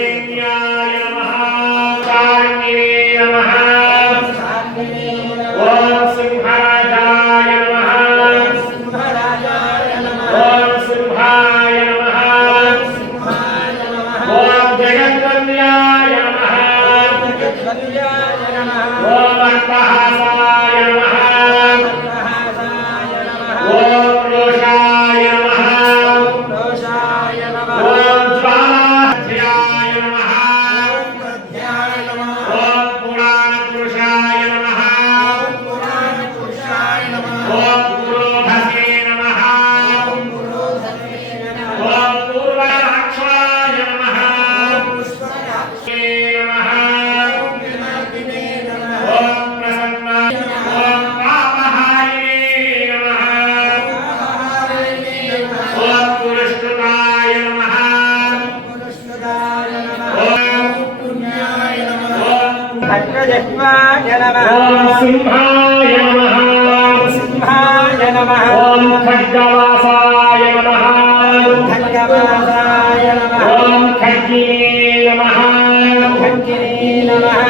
Yeah. गजह्वाय नमः सिंहाय नमः सिंहाय नमः ॐ खड्गवासाय नमः खड्गवासाय नमः ॐ खड्गिने नमः खड्गिने नमः